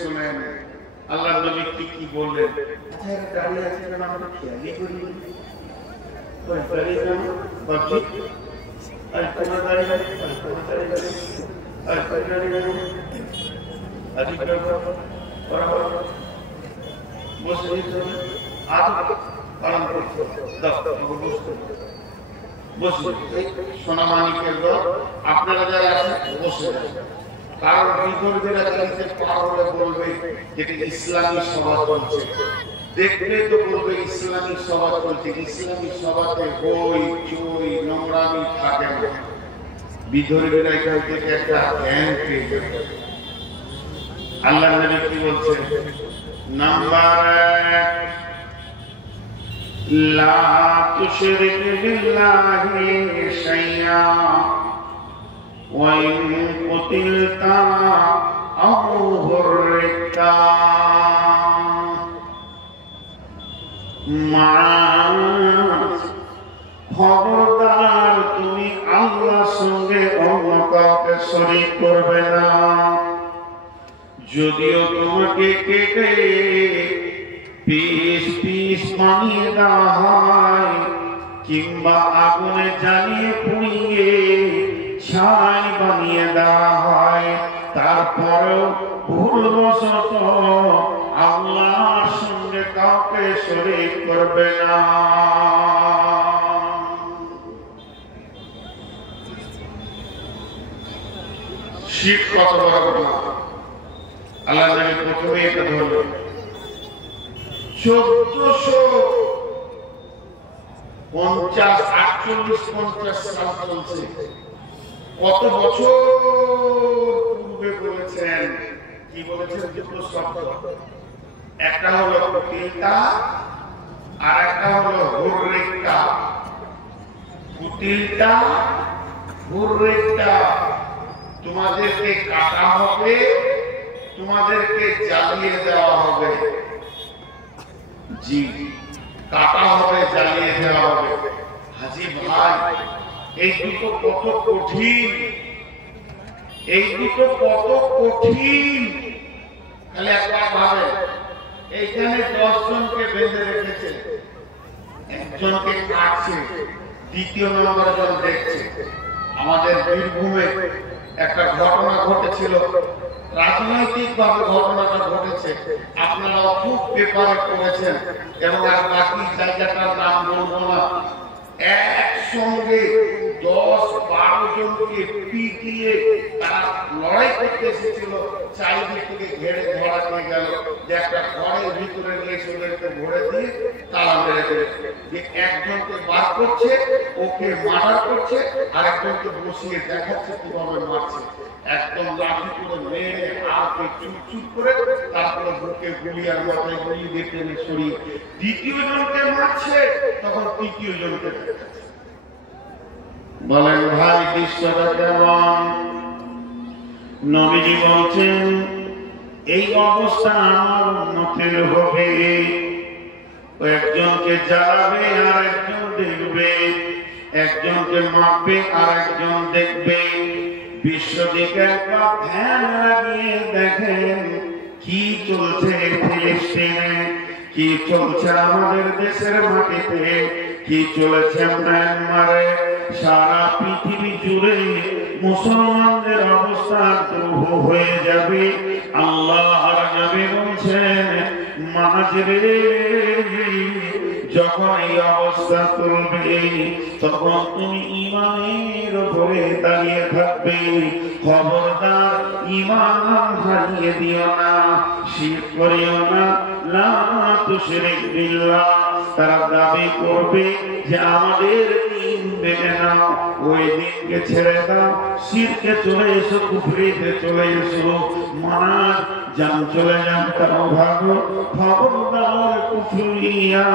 শুনেন আল্লাহর নবী কি বললেন। আচ্ছা দাঁড়িয়ে আছে কেন আমরা খেয়ালই করি দাঁড়িয়ে কেন বাকি আর তোমার দাঁড়িয়ে আর তোমার দাঁড়িয়ে আর তোমার দাঁড়িয়ে আদি করা বসে আজ পালন করতে বসে সোনামানিকের দল আপনারা যারা আছেন বসে কারণ বিধর্মীরা জানতে পারলে বলবে যেটি ইসলামী সভা চলছে, দেখলে তো বলবে ইসলামী সভা চলছে। ইসলামী সভাতে বই চই নোংরামি থাকে না। বিধর্মীরা এখান থেকে একটা জ্ঞান পেয়ে যাবে। আল্লাহ নবী কি বলছেন? নাম্বার 1, লা তুশরিক বিল্লাহি শাইআ ওয়া ইন কুতিলতা আও হুররিতা খবরদার তুমি আল্লাহর সঙ্গে অন্য কাউকে শরীক করবে না। যদিও তোমাকে কেটে পিস পিস বানিয়ে দেওয়া হয় কিংবা আগুনে জ্বালিয়ে পুড়িয়ে ছাই বানিয়ে দেওয়া হয়, তারপরেও ভুলবশত আল্লাহর সঙ্গে কাউকে শরীক করবে না। শিরক কত বড় ঘটনা আল্লাহ নবী প্রথমে এটা ধরলেন। 1450 সাল চলছে। কত বছর পূর্বে বলেছেন, কি বলেছেন? দুটো শব্দ, একটা হলো কুতিলতা আর একটা হলো হুররিতা। কুতিলতা হুররিতা, তোমাদেরকে কাটা হবে, তোমাদেরকে জ্বালিয়ে দেওয়া হবে। জি, কাটা হবে, জ্বালিয়ে দেওয়া হবে। হাজি ভাই, এই দুটো কত কঠিন, এই দুটো কত কঠিন। তাহলে একবার ভাবে, এইখানে 10 জনকে বেঁধে রেখেছে, একজনকে কাটছে, দ্বিতীয় নম্বর জন দেখছে। আমাদের বীরভূমে একটা ঘটনা ঘটেছিল, রাজনৈতিক ভাবে ঘটনাটা ঘটেছে, আপনারা খুব পেপারে পড়েছেন এবং আর বাকি জায়গাটার নাম বলবো না। একসঙ্গে 10-12 জনকে পিটিয়ে তারা লড়াই করতে এসেছিল, চারিদিক থেকে ঘেরে ধরা নিয়ে গেল, যে একটা ঘরের ভিতরে নিয়ে ওদেরকে ভরে দিয়ে তালা মেরে দিল। যে একজনকে বার করছে, ওকে মার্ডার করছে, আর একজনকে বসিয়ে দেখাচ্ছে কিভাবে মারছে। একদম লাঠি করে মেরে হাতে চুপ করে, তারপরে বুকে গুলি আর মাথায় গুলি দিয়ে টেনে সরিয়ে দ্বিতীয় জনকে মারছে, তখন তৃতীয় জনকে বলেন ভাই দৃশ্যটা কেমন? নবীজি বলছেন এই অবস্থা আমার উম্মতের হবে। একজনকে জ্বালাবে আর একজন দেখবে, একজনকে মারবে আর একজন দেখবে। বিশ্ব দিকে একবার ধ্যান লাগিয়ে দেখেন কি চলছে ফিলিস্তিনে, কি চলছে আমাদের দেশের মাটিতে, কি চলেছে মিয়ানমারে। সারা পৃথিবী জুড়ে মুসলমানদের অবস্থা দুরূহ হয়ে যাবে। আল্লাহর নবী বলছেন মাঝরে যখন এই অবস্থা চলবে, তখন তুমি ঈমানের উপরে দাঁড়িয়ে থাকবে। খবরদার ঈমান হারিয়ে দিও না, শিরক করিও না। লা তুশরিক বিল্লাহ, তারা দাবি করবে যে আমাদের দিন মেনে নাও, ওই দিনকে ছেড়ে দাও, শিরকে চলে এসো, কুফরিতে চলে এসো, মানার জান চলে যান তাও ভাগো। খবরদার কুফরিয়া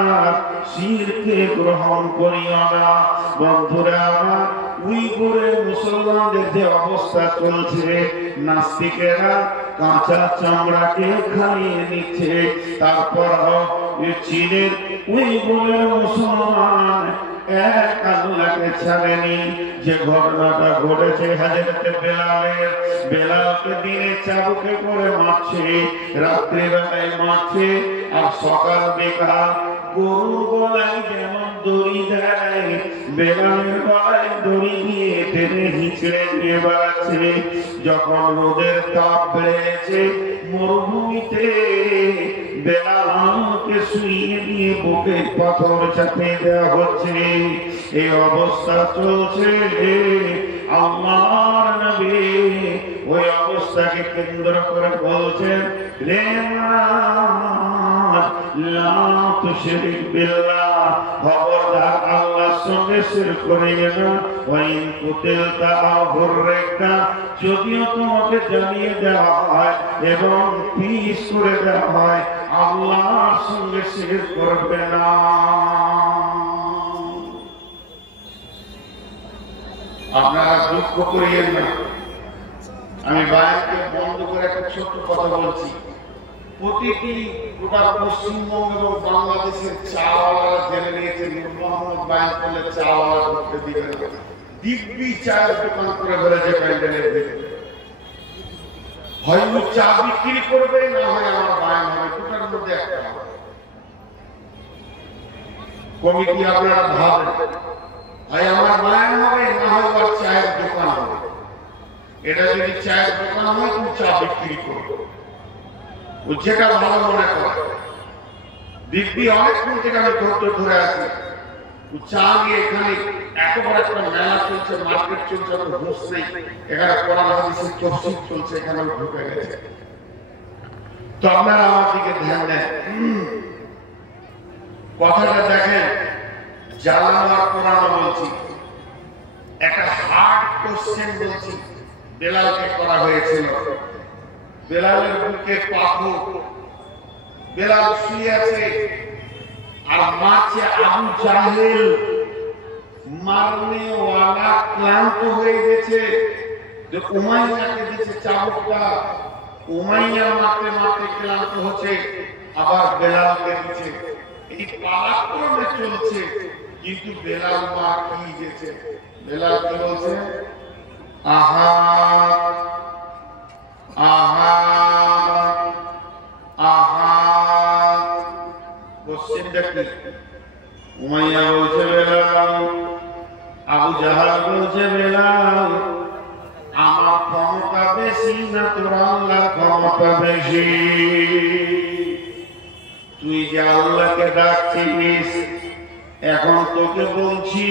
শিরকে গ্রহণ করিও না। বন্ধুরা আমার, উইগুরে মুসলমানদের যে অবস্থা চলছে, নাস্তিকেরা কাঁচা চামড়াকে খাইয়ে নিচ্ছে, তারপর চীনের ওই বলে মুসলমান এক আল্লাহকে ছাড়েনি। যে ঘটনাটা ঘটেছে হাজরতে বেলালের, বেলালকে দিনে চাবুকে করে মারছে, রাত্রিবেলায় মারছে, আর সকাল বিকাল গরুর গলায় যেমন দড়ি দেয় বেলালের গলায় দড়ি দিয়ে টেনে হিঁচড়ে নিয়ে বেড়াচ্ছে। যখন রোদের তাপ বেড়েছে মরুভূমিতে বেলালকে শুইয়ে দিয়ে বুকে পাথর চাপিয়ে দেওয়া হচ্ছে। এই অবস্থা চলছে। আল্লাহর নবী ওই অবস্থাকে কেন্দ্র করে বলছেন, রে খবরদার আল্লাহর সঙ্গে শিরক করিও না। যদিও তোমাকে জানিয়ে দেওয়া হয় এবং পিস করে দেওয়া হয়, আল্লাহর সঙ্গে শিরক করবে না। আপনারা দুঃখ করিয়েন না, আমি বাইরে বন্ধ করে একটা ছোট্ট কথা বলছি। প্রতিটি গোটা পশ্চিমবঙ্গ এবং বাংলাদেশের চাওয়ালা জেনে নিয়েছে মোহাম্মদ বাইন করলে চাওয়ালা করতে দিবেন না। দিব্যি চায়ের দোকান করে ফেলেছে প্যান্ডেলের দিকে, হয় চা বিক্রি করবে, না হয় আমার বাইন হবে, দুটার মধ্যে একটা হবে। কমিটি আপনারা ভাবেন, হয় আমার বাইন হবে, না হয় আর চায়ের দোকান হবে। এটা যদি চায়ের দোকান হয় তুমি চা বিক্রি করবে, যেটা ভালো মনে করে। দিব্যি অনেকক্ষণ থেকে আমি ধরে আছি, চা নিয়ে এখানে এত বড় একটা মেলা চলছে, মার্কেট চলছে, হুঁশ নেই। এখানে কোরআন হাদিসের তফসির চলছে, এখানে ঢুকে গেছে। তো আপনারা আমার দিকে ধ্যান দেন, কথাটা দেখেন। জালাল আর কোরআন বলছি, একটা হার্ড কোশ্চেন বলছি বেলালকে করা হয়েছিল। বেলালের বুকে পাথর, বেলাল শুয়ে আছে আর মারছে আবু জাহেল। মারনে ওয়ালা ক্লান্ত হয়ে গেছে, যে উমাইয়াকে দিচ্ছে চাবুকটা, উমাইয়া মারতে মারতে ক্লান্ত হচ্ছে, আবার বেলালকে দিচ্ছে। এই পালাক্রমে চলছে, কিন্তু বেলাল মা কি গেছে। বেলাল কি বলছে? আহা আহা আহা। কোশ্চেনটা কি? উমাইয়া বলছে বেলাল, আবু জাহাল বলছে বেলাল, আমার ক্ষমতা বেশি না তোর আল্লাহর ক্ষমতা বেশি? তুই যে আল্লাহকে ডাকছিস, এখন তোকে বলছি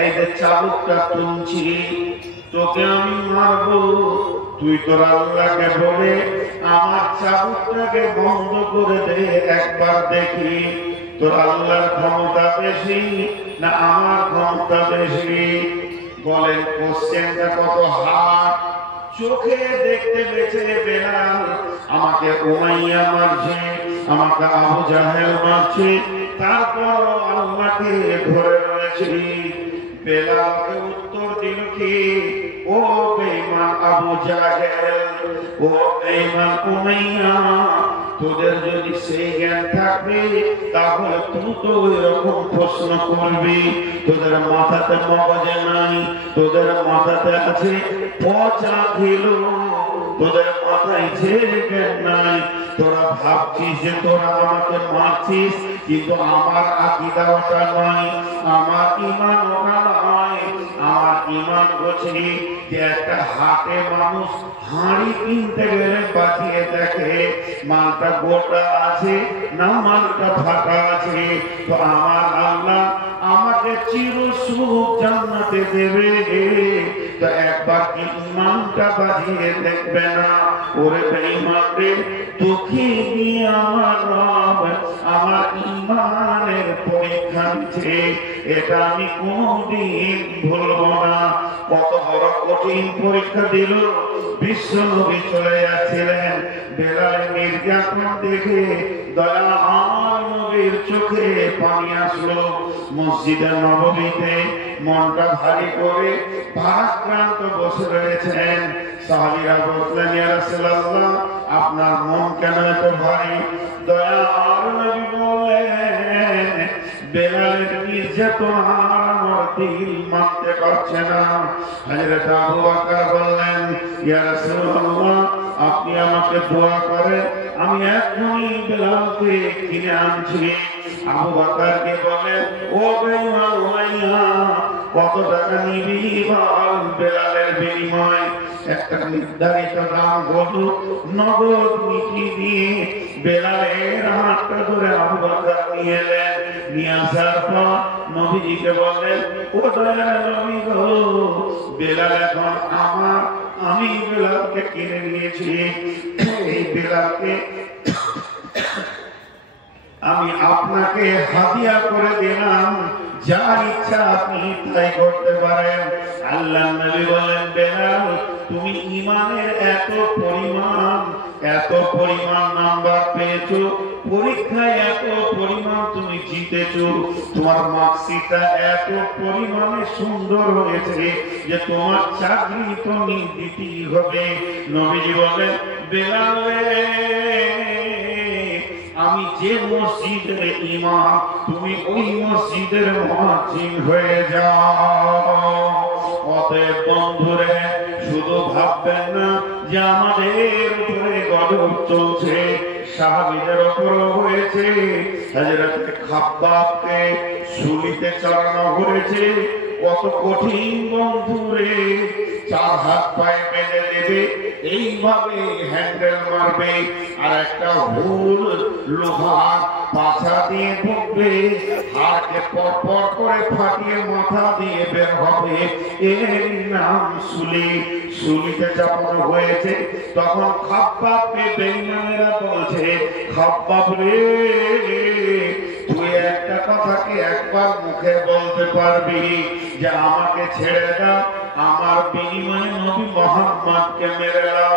এই যে চাবুকটা তুলছি, তোকে আমি মারবো। তুই তোর আল্লাহকে বলে আমার চাবুকটাকে বন্ধ করে দে, একবার দেখি তোর আল্লাহর ক্ষমতা বেশি না আমার ক্ষমতা বেশি। বলেন কোশ্চেনটা কত হার্ড। চোখে দেখতে পেয়েছে বেলাল আমাকে উমাইয়া মারছে, আমাকে আবু জাহেল মারছে, তারপর আল্লাহকে ধরে রয়েছি। বেলালকে উত্তর দিল কি? ও বেঈমান আবু জাহেল, ও বেঈমান উমাইয়া, তোদের যদি সেই জ্ঞান থাকবে তাহলে তুই তো এরকম প্রশ্ন করবি। তোদের মাথাতে মগজে নাই, তোদের মাথাতে আছে পচা ঘিলু, তোদের মাথায় যে জ্ঞান নাই। তোরা ভাবছিস যে তোরা আমাকে মারছিস, কিন্তু আমার আকীদা ওটা নয়, আমার ঈমান ওটা নয়। আমার ঈমান হচ্ছে যে একটা হাটে মানুষ হাঁড়ি কিনতে গেলে বাঁচিয়ে দেখে মালটা গোটা আছে না মালটা ফাটা আছে। তো আমার আল্লাহ আমাকে চির সুখ জান্নাতে দেবে, তো একবার কি ঈমানটা বাজিয়ে দেখবে না? ওরে বেঈমান রে, তোকে দিয়ে আমার রব আমার ঈমানের পরীক্ষা নিচ্ছে, এটা আমি কোনদিন ভুলব না। কত বড় কঠিন পরীক্ষা দিল। বিশ্ব নবী চলে যাচ্ছিলেন, বেলাল নির্যাতন দেখে দয়াময় নবীর চোখে পানি আসলো। মসজিদে নববীতে মনটা ভারী করে ভারাক্রান্ত বসে রয়েছেন। সাহাবীরা বললেন, ইয়া রাসূলুল্লাহ, আপনার মন কেন এত ভারী? দয়াময় নবী বললেন বেলালের নির্যাতন আমার দিল মানতে পারছে না। হযরত আবু বকর বললেন ইয়া রাসূলুল্লাহ আপনি আমাকে দোয়া করেন আমি এখনই বেলালকে কিনে আনছি। আবু বকরকে বলেন ও ভাইয়া কত টাকা নিবি বল বেলালের বিনিময় একটা নির্ধারিত দাম বলু নগদ মিটি দিয়ে বেলালের হাতটা ধরে আবু বকর নিয়ে এলেন। নিয়ে আসার পর নবীজিকে বললেন ও দয়ার নবী গো বেলাল এখন আমার আমি বেলালকে কিনে নিয়েছি এই বেলালকে আমি আপনাকে হাদিয়া করে দিলাম যা ইচ্ছা আপনি তাই করতে পারেন। আল্লাহর নবী বলেন বেলাল তুমি ঈমানের এত পরিমাণ নাম্বার পেয়েছো পরীক্ষায় এত পরিমাণ তুমি জিতেছো তোমার মার্কশিটটা এত পরিমাণে সুন্দর হয়েছে যে তোমার চাকরি তো নিতেই হবে। নবীজি বলেন বেলাল আমি যে মসজিদের ইমাম তুমি ওই মসজিদের মুয়াজ্জিন হয়ে যাও। অতএব বন্ধুরে শুধু ভাববেন না যে আমাদের উপরে গজব চলছে সাহাবীদের উপরও হয়েছে। হযরত খাব্বাবকে শুলিতে চড়ানো হয়েছে কত কঠিন বন্ধুরে চার হাত পায়ে বেঁধে দেবে এইভাবে হ্যান্ডেল মারবে আর একটা হুল লোহা পাছা দিয়ে ঢুকবে হাড়কে পরপর করে ফাটিয়ে মাথা দিয়ে বের হবে এর নাম শুলিতে চাপানো হয়েছে। তখন খাব্বাবকে বেঈমানেরা বলছে খাব্বাব রে তুই একটা কথাকে একবার মুখে বলতে পারবি যে আমাকে ছেড়ে দাও আমার বিনিময়ে নবী মুহাম্মদকে মেরে দাও।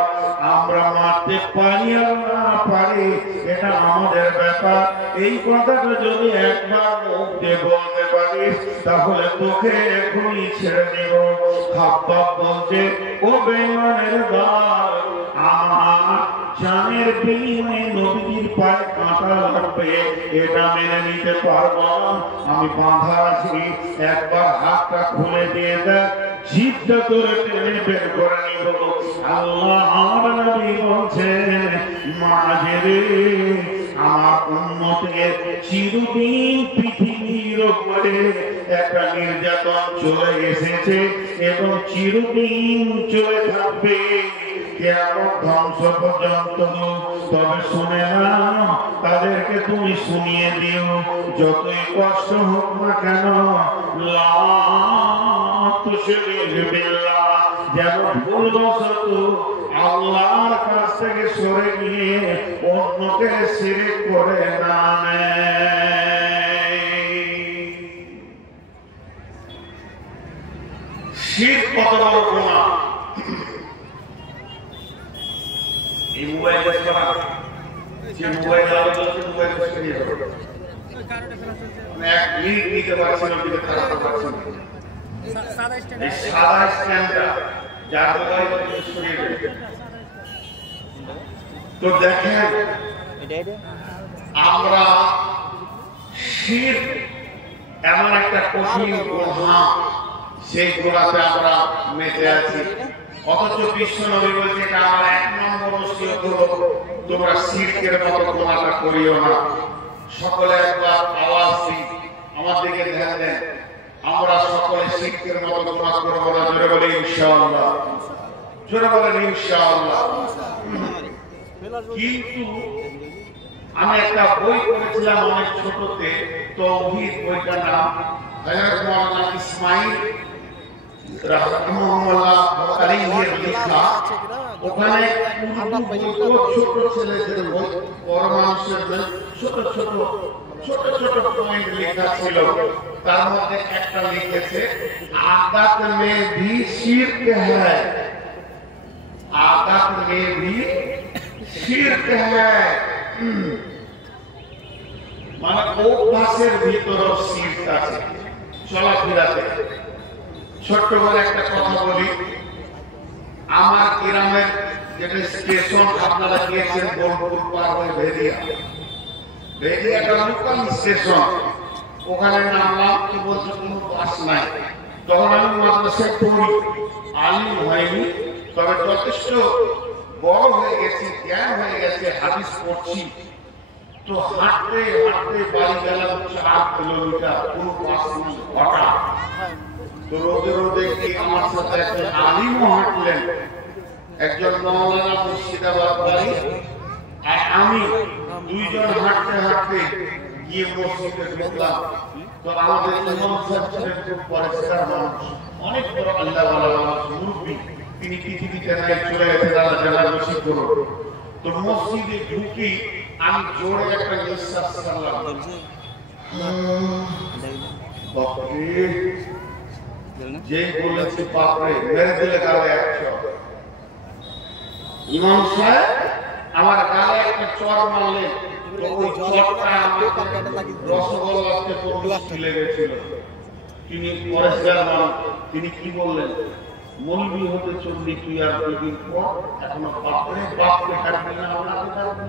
আমরা মারতে পারি আর না পারি এটা আমাদের ব্যাপার। এই কথাটা যদি একবার মুখ দিয়ে বলতে পারিস তাহলে তোকে এখনই ছেড়ে দেব। খাব্বাব বলছে ও বেঈমানের দল আমার জানের বিনিময়ে নবীর পায়ে কাঁটা লাগবে এটা মেনে নিতে পারবো না। আমি বাঁধা আছি একবার হাতটা খুলে দিয়ে দেখ জিভটা তোরে টেনে বের করে নিব। আল্লাহ আমার নবী বলছেন মাঝে আমার উম্মতের চিরদিন পৃথিবীর উপরে একটা নির্যাতন চলে এসেছে এবং চিরদিন চলে থাকবে কেমন ধ্বংস পর্যন্ত। তবে শুনে না তাদেরকে তুমি শুনিয়ে দিও যতই কষ্ট হোক না কেন যেন ভুলবশত আল্লাহর কাছ থেকে সরে গিয়ে অন্যকে শিরক করে না নেয়। শিরক কত বড় গুনাহ এই মোবাইল করা যে মোবাইল আলোচনা মোবাইল সরিয়ে দাও মানে এক মিনিট নিতে পারছি না দিকে থাকতে পারছি না সাদা স্ট্যান্ডটা যার মোবাইল সরিয়ে দেবে। তো দেখেন আমরা শিরক এমন একটা কঠিন গুনাহ সেই গুনাহতে আমরা মেতে আছি অথচ বিশ্ব নবী বলছে এটা আমার এক নম্বর ওসিয়ত হলো তোমরা শিরকের মতো গুনাহটা করিও না। সকলে একবার আওয়াজ দিই আমার দিকে ধ্যান দেন আমরা সকলে শিরকের মতো গুনাহ করব না। জোরে বলি ইনশাআল্লাহ, জোরে বলেন ইনশাআল্লাহ। কিন্তু আমি একটা বই পড়েছিলাম অনেক ছোটতে তাওহীদ বইটার নাম হযরত মাওলানা ইসমাঈল রাহমাহুল্লাহ আলাইহির লেখা। ওখানে ছোট ছেলেদের বই বড় মানুষের ছোট ছোট পয়েন্ট লেখা ছিল। তার মধ্যে একটা লিখেছে আদত মে ভি শিরক হ্যায়, আদত মে ভি শিরক হ্যায় মানে অভ্যাসের ভিতরে শিরক আছে চলাফেরাতে। ছোট্ট করে একটা কথা বলি আমার গ্রামের যেটা স্টেশন আপনারা গিয়েছেন বোলপুর পার হয়ে ভেরিয়া বেরিয়ে একটা লোকাল স্টেশন, ওখানে নামলাম, কি বলছে কোনো বাস নাই। তখন আমি মাদ্রাসায় পড়ি, আলিম হয়নি, তবে যথেষ্ট বড় হয়ে গেছি, জ্ঞান হয়ে গেছে, হাদিস পড়ছি। তো হাঁটতে হাঁটতে বাড়ি গেলাম 4 কিলোমিটার, কোনো বাস নেই। হঠাৎ তো রোদে রোদে কি আমার সাথে একজন আলিমও হাঁটলেন, একজন মৌলানা মুর্শিদাবাদ বাড়ি, আর আমি, দুইজন হাঁটতে হাঁটতে গিয়ে মসজিদে ঢুকলাম। তো আমাদের ইমাম সাহেব ছিলেন খুব পরিষ্কার মানুষ, অনেক বড় আল্লাহওয়ালা মানুষ, মুরব্বী, তিনি পৃথিবীতে নাই, চলে গেছেন, আল্লাহ জানা নসিব করুন। তো মসজিদে ঢুকি, আমি জোরে একটা নিঃশ্বাস ছাড়লাম, বাপরে, যে বলেছে বাপরে, মেরে দিলে গালে 100। ইমাম সাহেব আমার গালে একটা চড় মারলেন, তো ওই চড়টা আমার রসগোল্লাতে পড়তে লেগেছিল। তিনি পরেশগার মানুষ, তিনি কি বললেন, মৌলবি হতে চললি তুই আর 2 দিন পর, এখনো বাপরে বাপকে হারবি না, আপনাকে হারবি।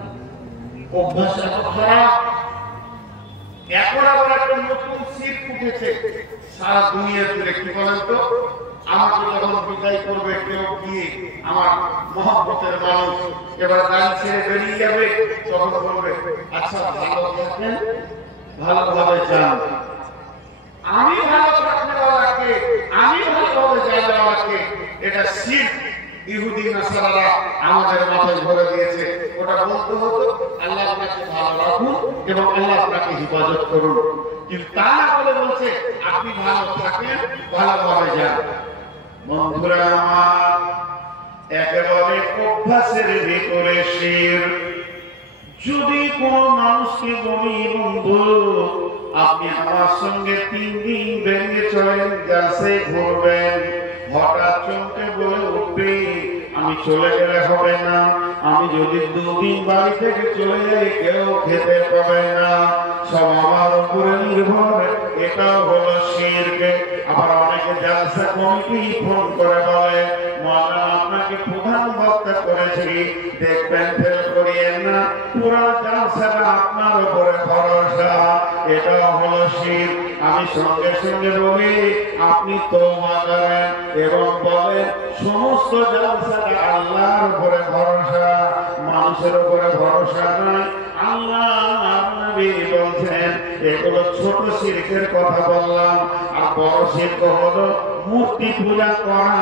অভ্যাস এত খারাপ। এখন আবার একটা নতুন শীত উঠেছে সারা দুনিয়া জুড়ে, কি বলেন তো, আমাকে যখন বিদায় করবে কেউ গিয়ে, আমার মহব্বতের মানুষ এবার গাড়ি ছেড়ে বেরিয়ে যাবে, তখন বলবে, আচ্ছা ভালো থাকেন, ভালোভাবে যান। আমি ভালো থাকনেওয়ালাকে, আমি ভালোভাবে যাওয়ালাকে, এটা শীত ইহুদি নাসারারা আমাদের মাথায় ভরে দিয়েছে। ওটা বলতে হতো, আল্লাহ আপনাকে ভালো রাখুন এবং আল্লাহ আপনাকে হেফাজত করুন, কিন্তু তা না বলে বলছে আপনি ভালো থাকেন, ভালোভাবে যান। বন্ধুরা আমার, একেবারে অভ্যাসের ভিতরে শির। যদি কোন মানুষকে বলি, বন্ধু আপনি আমার সঙ্গে 3 দিন বেরিয়ে চলেন, গাছে ঘুরবেন, হঠাৎ চমকে বলে উঠবে আমি চলে গেলে হবে না, আমি যদি 2 দিন বাড়ি থেকে চলে যাই কেউ খেতে পাবে না, সব আমার উপরে নির্ভর, এটাও হলো শিরক। আবার অনেকে জালসা কমিটি ফোন করে বলে, মাওলানা আপনাকে প্রধান বক্তা করেছি, দেখবেন ফেল করিয়েন না, পুরো জালসাটা আপনার উপরে ভরসা, এটাও হলো শিরক। আমি সঙ্গে সঙ্গে বলি আপনি তওবা করেন এবং বলেন সমস্ত জালসাটা আল্লাহর উপরে ভরসা, মানুষের উপরে ভরসা নয়। আল্লাহ নবী বলছেন, এগুলো ছোট শিরকের কথা বললাম, আর বড় শিরক হলো মূর্তি পূজা করা,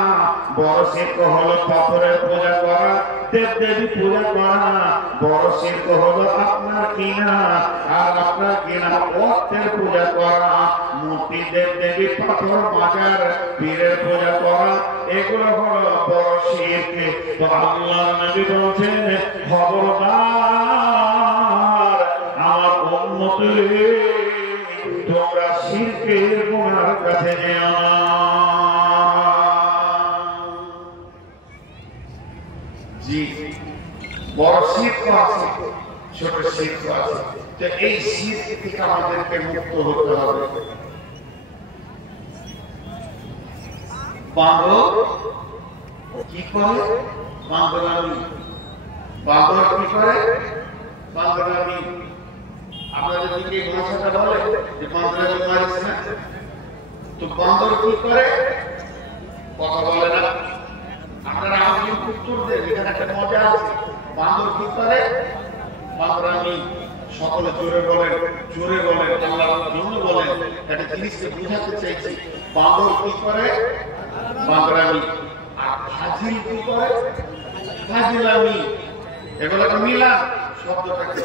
বড় শিরক হলো পাথরের পূজা করা, দেবদেবী পূজা করা। বড় শিরক হলো আপনার কিনা আর আপনার কিনা অর্থের পূজা করা, মূর্তি দেবদেবী পাথর মাজার পীরের পূজা করা, এগুলো হলো বড় শিরক। তো আল্লাহর নবী বলছেন, খবরদার আমার উম্মতে, তোমরা শিরকের গুনার কাছে যেও না। জি, বড় শিরক আছে, ছোট শিরক আছে। তো এই শিরক থেকে আমাদেরকে মুক্ত হতে হবে। বাঁদর কি করে? বান্দরামি। বাঁদর কি করে? বান্দরামি। আপনাদের দিকে ভাষাটা বলে যে বান্দরামি মারিস না, তো বাঁদর কি করে? কথা বলে না। আপনারা আমাকে উত্তর দেন, এখানে একটা মজা আছে। বাঁদর কি করে? বান্দরামি। সকলে জোরে বলেন, জোরে বলেন, আল্লাহর জন্য বলেন, একটা জিনিসকে বুঝাতে চাইছি। বাঁদর কি করে? বান্দরামি। আর ফাজিল কি করে? ফাজিলামি। এগুলোকে মিলান শব্দটাকে।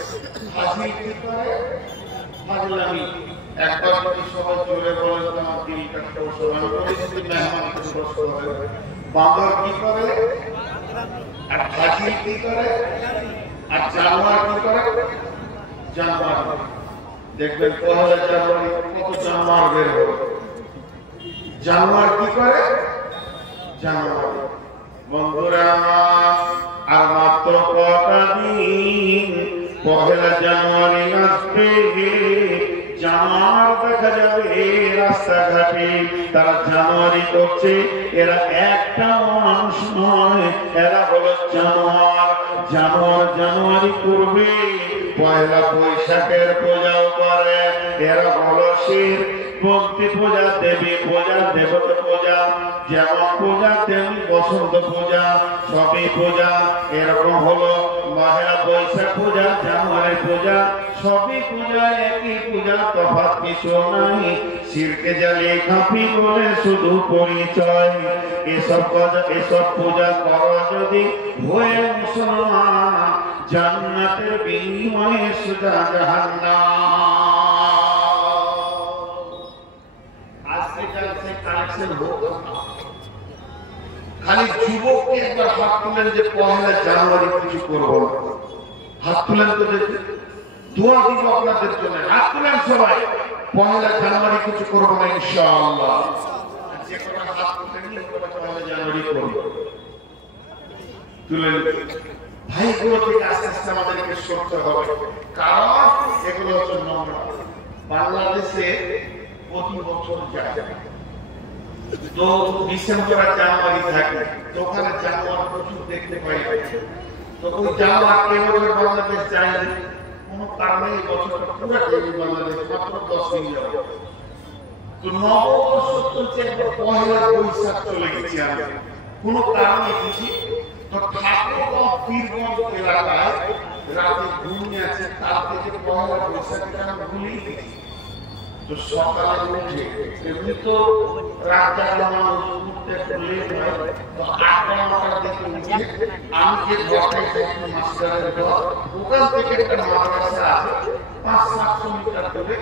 ফাজিল কি করে? ফাজিলামি। একবার যদি সবাই জোরে বলেন তো আমার দিলটা খুশ হবে। আমি পরিস্থিতি মেহমানকে খুশ হবে। বাঁদর কি করে? আর ফাজিল কি করে? আর জানোয়ার কি করে? জানোয়ার। দেখবেন 1 জানুয়ারি কত জানোয়ার বের হবে। জানোয়ার কি করে? জানোয়ার। বন্ধুরা, আর মাত্র কটা দিন, 1 জানুয়ারি আসবে, জানোয়ার দেখা যাবে রাস্তাঘাটে, তারা জানুয়ারি করছে। এরা একটা মানুষ নয়, এরা হলো জানোয়ার জানোয়ার জানুয়ারি করবে, পয়লা বৈশাখের পূজাও করে। এরা হলো শির বন্তি পূজা, দেবী পূজা, দেবতা পূজা, যেমন পূজা তেমনি বসন্ত পূজা, সবই পূজা। এরকম হলো পয়লা বৈশাখ পূজা, জানুয়ারি পূজা, সবই পূজা, একই পূজা, তফাৎ কিছু নাই। শিরকে জ্বালিয়ে কাঁপি বলে শুধু পরিচয়। এসব পূজা করো যদি হয়ে মুসলমান, জান্নাতের বিনিময়ে সোজা জাহান্নাম। আজকে কালকে কালেকশন হোক, খালি যুবককে একবার হাত তুলেন যে পয়লা জানুয়ারি কিছু করবো না। হাত তুলেন তো দেখি, দোয়া দিব আপনাদের জন্য। হাত তুলেন সবাই, পয়লা জানুয়ারি কিছু করবো না ইনশাআল্লাহ। যে কটা হাত তুলেন পয়লা জানুয়ারি করবো তুলেন। ভাইগুলো থেকে আস্তে আস্তে আমাদেরকে সরতে হবে, কারণ এগুলো হচ্ছে নোংরা। বাংলাদেশে প্রতি বছর যায় তো ডিসেম্বর আর জানুয়ারি থাকে, তো ওখানে জানুয়ারি প্রচুর দেখতে পাই। তো ওই জানুয়ারি কেবল বাংলাদেশ যায়নি, কোনো কারণে এই বছরটা পুরো বাংলাদেশ মাত্র 10 দিন যাবে। তো নববর্ষ চলছে, পয়লা বৈশাখ চলে গেছি আমি, কোনো কারণে বুঝি। তো ঠাকুরগাঁও পীরগঞ্জ এলাকায় রাতে ঘুমিয়ে আছে, তার থেকে পয়লা বৈশাখটা আমি ভুলেই গেছি। তো সকালে উঠে এমনি তো রাত জাগা মানুষ উঠতে একটু লেট হয়, তো 8-9টার দিকে উঠে আমি যে ঘরটায় থাকি মাস্টারের ঘর, ওখান থেকে একটা মাদ্রাসা আছে 500-700 মিটার দূরে।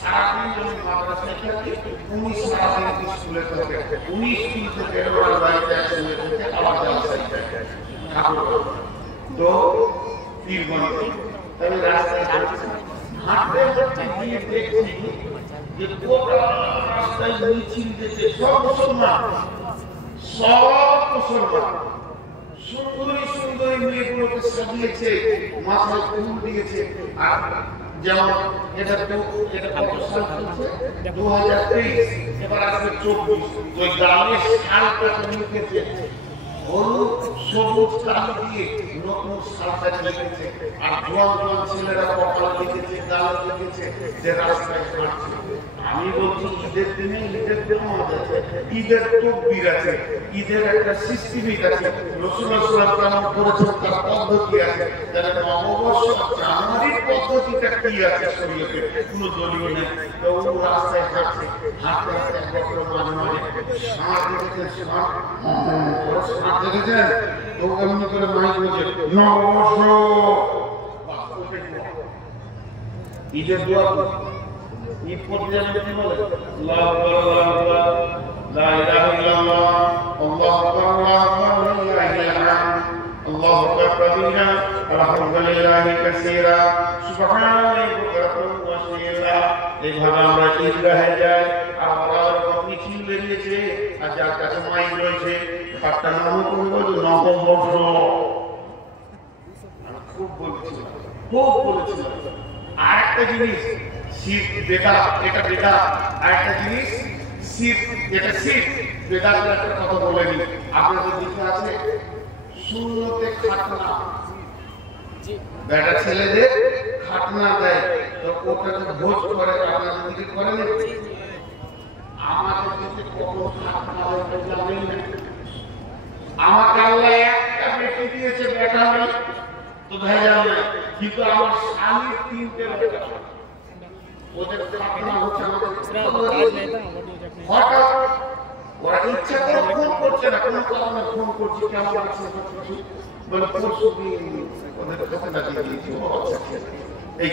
সারাদিন আমি মাদ্রাসায় থাকি, উনি সারাদিন স্কুলে থাকে। উনি স্কুল থেকে ওনার বাড়িতে আসলে থেকে আবার জালসায় থাকে ঠাকুর। তো পীরগঞ্জে আমি রাস্তায় হাঁটতে হাঁটতে গিয়ে দেখছি যে গোটা রাস্তায় মিছিল দিতে সব মুসলমান, সুন্দরী সুন্দরী মেয়েগুলোকে সাজিয়েছে, মাথায় ফুল দিয়েছে। আর যেমন এটা কত সাল চলছে, 2023, এবার আসবে 24। ওই গ্রামের সালটাকে লিখেছে হলুদ সবুজ কালি দিয়ে নতুন সালটা লিখেছে। আর জোয়ান জোয়ান ছেলেরা কপাল লিখেছে, গাল লিখেছে যে রাস্তায় হাঁটছে। আমি বলছি ঈদের দিনে ঈদের তকবীর আছে, ঈদের একটা সিস্টেমিক আছে, রাসূলুল্লাহ সাল্লাল্লাহু আলাইহি ওয়াসাল্লাম করেছেন, তার পদ্ধতি আছে। তাহলে নববর্ষ জানুয়ারির পদ্ধতিটা কি আছে শরীয়তে? কোনো দলীয় নেই। তো ও রাস্তায় হাঁটছে, হাঁটতে হাঁটতে একবার মাঝে মাঝে ষাঁড় দেখেছে, ষাঁড় দেখেছেন তো এমনি করে মাইক বলছে নববর্ষ। ঈদের দোয়া ঈদ করতে যাবে কি বলে? আল্লাহু আকবার, লা ইলাহা ইল্লাল্লাহ, আল্লাহু আকবার, লিল্লাহিল হামদ, আল্লাহু আকবার কাবীরা, আলহামদুলিল্লাহি কাসীরা, সুবহানাল্লাহি বুকরাতান ওয়া আসীলা। এইভাবে আমরা ঈদগাহে যাই। আমরা মিছিল বেরিয়েছে, আর যার কাছে মাইক রয়েছে তার নামও করবো নববর্ষ। খুব বলেছিলাম। আর একটা জিনিস শীত বেটা, এটা বেটা। আর একটা জিনিস শীত, এটা শীত বেটা। একটা কথা বলেনি, আপনাদের দিকে আছে শূন্যতে খাটনা, বেটা ছেলেদের খাটনা দেয়, তো ওটাতে ভোজ করে। আপনাদের দিকে করে না? আমাদের দিকে কত খাটনা হয় জানেন না? আমাকে আল্লাহ একটা বেটি দিয়েছে, বেটা নেই তো ভেজাল নেই, কিন্তু আমার স্বামীর 3টে বেটা। ওদের খাটনা হচ্ছে হঠাৎ ওরা ইচ্ছা করে ফোন করছে না, কোনো কারণে ফোন করছি, কেমন আছে বলে পরশু দিন ওদের খাতনা দিয়ে দিয়েছি। এই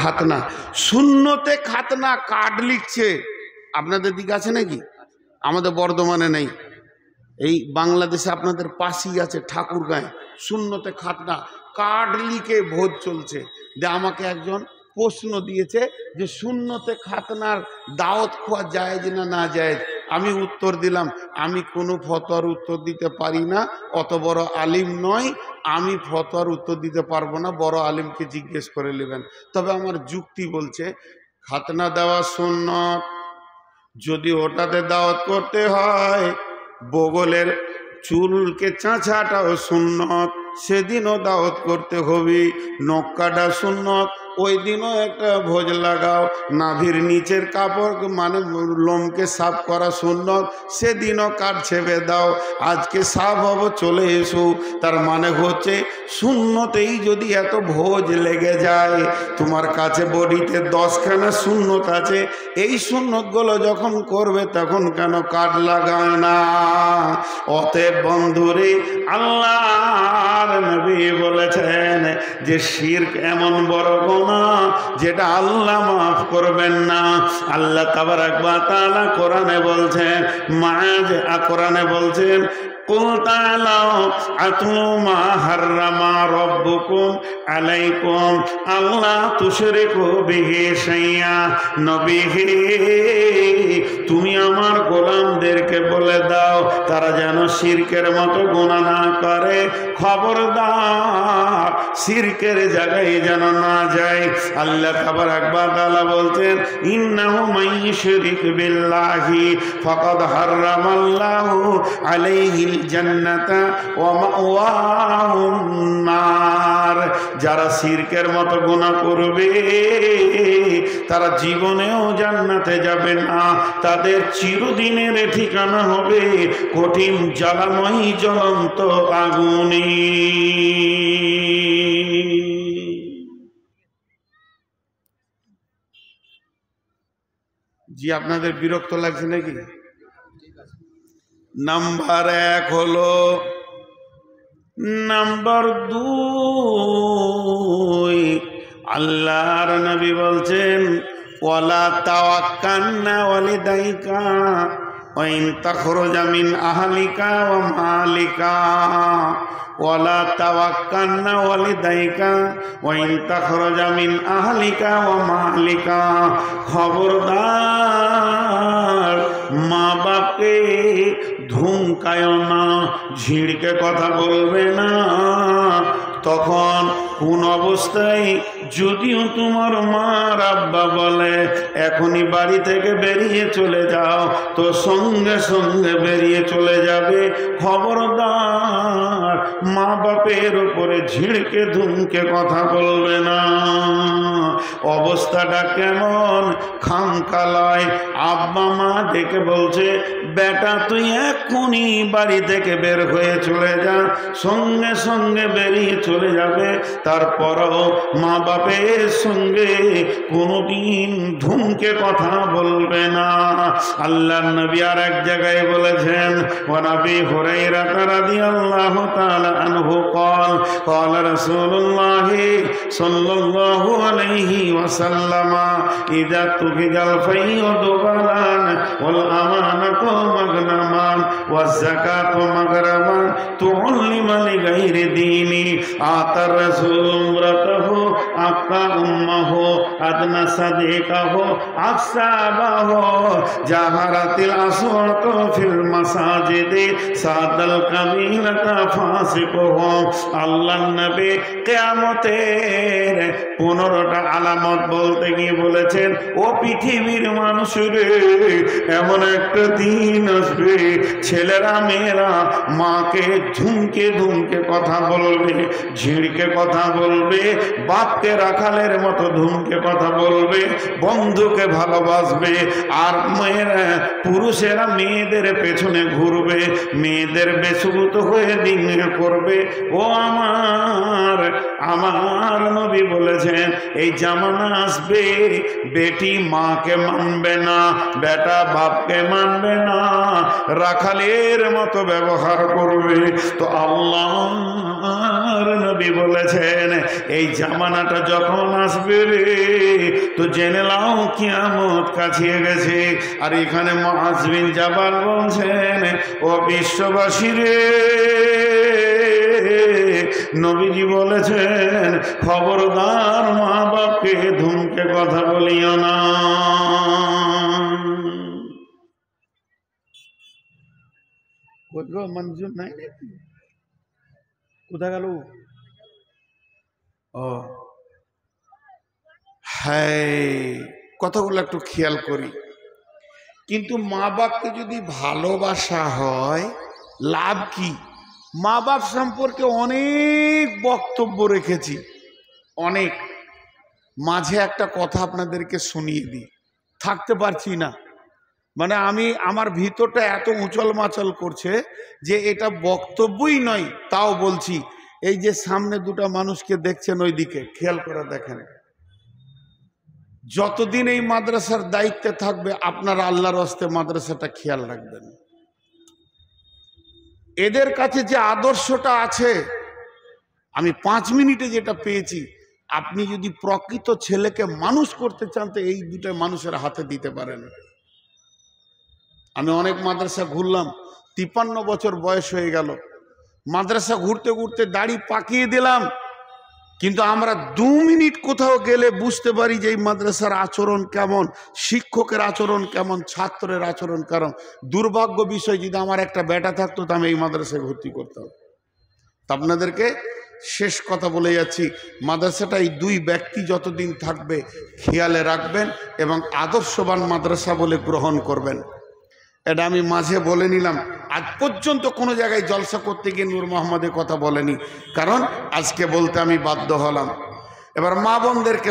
খাতনা, শূন্যতে খাতনা কার্ড লিখছে। আপনাদের দিকে আছে নাকি? আমাদের বর্ধমানে নেই, এই বাংলাদেশে আপনাদের পাশেই আছে ঠাকুরগাঁয়ে। শূন্যতে খাতনা কার্ড লিখে ভোজ চলছে। যে আমাকে একজন প্রশ্ন দিয়েছে যে শূন্যতে খাতনার দাওয়াত খোয়া জায়েজ না না জায়েজ। আমি উত্তর দিলাম, আমি কোনো ফতোয়ার উত্তর দিতে পারি না, অত বড় আলিম নয়, আমি ফতোয়ার উত্তর দিতে পারবো না, বড় আলিমকে জিজ্ঞেস করে নেবেন। তবে আমার যুক্তি বলছে খাতনা দেওয়া সুন্নত, যদি ওটাতে দাওয়াত করতে হয় বগলের চুলকে চাঁচাটাও সুন্নত, সেদিনও দাওয়াত করতে হবে। নখ কাটা সুন্নত, ওই দিনও একটা ভোজ লাগাও। নাভির নিচের কাপড় মানে লোমকে সাফ করা সুন্নত, সেদিনও কাট ছেপে দাও। আজকে সাফ হবো, চলে এসো। তার মানে হচ্ছে সুন্নতেই যদি এত ভোজ লেগে যায়, তোমার কাছে বডিতে 10খানা সুন্নত আছে, এই সুন্নতগুলো যখন করবে তখন কেন কাট লাগায় না? অতএব বন্ধুরে, আল্লাহর নবী বলেছেন যে শিরক এমন বড় গুনাহ যেটা আল্লাহ মাফ করবেন না। আল্লাহ তাবারাক ওয়া তাআলা কোরআনে বলছেন, কোরআনে বলছেন, কুল তাআলাউ আতলু মা হাররামা রাব্বুকুম আলাইকুম আল্লা তুশরিকু বিহি শাইআ। নবী হে, তুমি আমার গোলামদেরকে বলে দাও তারা যেন শিরকের মতো গুনাহ না করে। খবরদার শিরকের জায়গায় যেন না যায়। আল্লাহ তাবারাক ওয়া তাআলা বলতেন, ইন্নাহু মাইয়ুশরিক বিল্লাহি ফাকাদ হাররামাল্লাহু আলাইহিল জান্নাতা ওয়া মাওয়াহুন নার। যারা শিরকের মতো গুনাহ করবে তারা জীবনেও জান্নাতে যাবে না, তাদের চিরদিনের ঠিকানা হবে কঠিন জ্বালাময়ী জ্বলন্ত আগুনে। জি, আপনাদের বিরক্ত লাগছে নাকি? নাম্বার 1 হলো, নাম্বার 2, আল্লাহর নবী বলছেন, ওয়ালা তাওয়াক্কালনা ওয়ালিদাইকা ওয়া ইন তাখরুজা মিন আহলিকা ওয়া মালিকা। ওয়ালা তাওয়াক্কালনা ওয়ালিদাইকা ওয়া ইন তাখরুজা মিন আহলিকা ওয়া মালিকা। খবরদার মা বাপকে ধুমকায় না, ঝিড়কে কথা বলবে না। তখন কোন অবস্থায় যদিও তোমার মা আব্বা বলে এখনই বাড়ি থেকে বেরিয়ে চলে যাও, তো সঙ্গে সঙ্গে বেরিয়ে চলে যাবে। খবরদার মা বাপের উপরে ঝিড়কে ধুমকে কথা বলবে না। অবস্থাটা কেমন? খামকালায় আব্বা মা ডেকে বলছে, বেটা তুই এখনই বাড়ি থেকে বের হয়ে চলে যা, সঙ্গে সঙ্গে বেরিয়ে চলে যাবে। তারপরও মা বাপের সঙ্গে কোনোদিন ধুমকে কথা বলবে না। আল্লাহর নবী আর এক জায়গায় বলেছেন, ওয়া নবী হুরায়রা রাদিয়াল্লাহু তাআলা আনহু قال قال رسول الله صلى الله عليه وسلم إذا تخرج الفيء دبرا والأمانة مغنما والزكاة مغرما تعلم لغير ديني آتى الرسول امرته أبقى أمه أدنى صديقه أكسابه جهرت الأصوات في المساجد ساد القبيلة فاسقهم। আল্লাহ নবী কিয়ামতের 15টা আলামত বলতে গিয়ে বলেছেন, ও পৃথিবীর মানুষরে, এমন একটা দিন আসবে ছেলেরা মেয়েরা মাকে ধুমকে ধুমকে কথা বলবে, ঝিড়কে কথা বলবে, বাপকে রাখালের মতো ধুমকে কথা বলবে, বন্ধুকে ভালোবাসবে, আর মেয়েরা পুরুষেরা মেয়েদের পেছনে ঘুরবে, মেয়েদের বেশুভূত হয়ে দিন করবে। ও আমার নবী বলেছেন, এই জামানা আসবে বেটি মাকে মানবে না, বেটা বাপকে মানবে না, রাখালের মতো ব্যবহার করবে। তো আল্লাহর নবী বলেছেন, এই জামানাটা যখন আসবে তো জেনে নাও কিয়ামত কাছে গেছে। আর এখানে মুআয বিন জাবাল বলছেন, ও বিশ্ববাসী রে, নবীজি বলেছেন, খবরদার মা বাপকে ধুমকে কথা বলিও না। মঞ্জুর নাই নাকি? কোথা গেল? ও হ্যাঁ, কথাগুলো একটু খেয়াল করি। কিন্তু মা বাপকে যদি ভালোবাসা হয় লাভ কি? মা বাপ সম্পর্কে অনেক বক্তব্য রেখেছি, অনেক। মাঝে একটা কথা আপনাদেরকে শুনিয়ে দিই, থাকতে পারছি না। মানে আমার ভিতরটা এত উচল মাচল করছে যে এটা বক্তব্যই নয়, তাও বলছি। এই যে সামনে দুটো মানুষকে দেখছেন, ওইদিকে খেয়াল করে দেখেন। যতদিন এই মাদ্রাসার দায়িত্বে থাকবে আপনারা আল্লাহর হস্তে মাদ্রাসাটা খেয়াল রাখবেন। এদের কাছে যে আদর্শটা আছে, আমি 5 মিনিটে যেটা পেয়েছি, আপনি যদি প্রকৃত ছেলেকে মানুষ করতে চান তো এই দুটো মানুষের হাতে দিতে পারেন। আমি অনেক মাদ্রাসা ঘুরলাম, 53 বছর বয়স হয়ে গেল। মাদ্রাসা ঘুরতে ঘুরতে দাড়ি পাকিয়ে দিলাম, কিন্তু আমরা 2 মিনিট কোথাও গেলে বুঝতে পারি যে এই মাদ্রাসার আচরণ কেমন, শিক্ষকের আচরণ কেমন, ছাত্রের আচরণ কেমন। দুর্ভাগ্য বিষয়, যদি আমার একটা বেটা থাকতো তো আমি এই মাদ্রাসায় ভর্তি করতাম। তা আপনাদেরকে শেষ কথা বলে যাচ্ছি, মাদ্রাসাটা এই 2 ব্যক্তি যতদিন থাকবে খেয়ালে রাখবেন এবং আদর্শবান মাদ্রাসা বলে গ্রহণ করবেন। এটা আমি মাঝে বলে নিলাম। আজ পর্যন্ত কোনো জায়গায় জলসা করতে গিয়ে নূর মোহাম্মদের কথা বলেনি, কারণ আজকে বলতে আমি বাধ্য হলাম। এবার মা বোনদেরকে